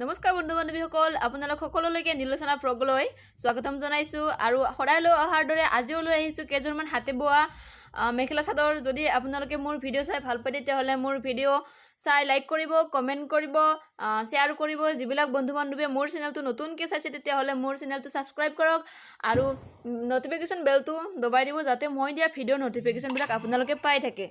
নমস্কাৰ বন্ধু বান্ধৱীসকল, আপোনালোক সকলোলৈকে নীলোচনা ব্লগলৈ স্বাগতম জনাইছোঁ। আৰু সদায়লৈ অহাৰ দৰে আজিও লৈ আহিছোঁ কেইযোৰমান হাতে বোৱা মেখেলা চাদৰ। যদি আপোনালোকে মোৰ ভিডিঅ' চাই ভাল পায় তেতিয়াহ'লে মোৰ ভিডিঅ' চাই লাইক কৰিব, কমেণ্ট কৰিব, শ্বেয়াৰ কৰিব। যিবিলাক বন্ধু বান্ধৱীয়ে মোৰ চেনেলটো নতুনকৈ চাইছে তেতিয়াহ'লে মোৰ চেনেলটো ছাবস্ক্ৰাইব কৰক আৰু ন'টিফিকেশ্যন বেলটো দবাই দিব, যাতে মই দিয়া ভিডিঅ'ৰ ন'টিফিকেশ্যনবিলাক আপোনালোকে পাই থাকে।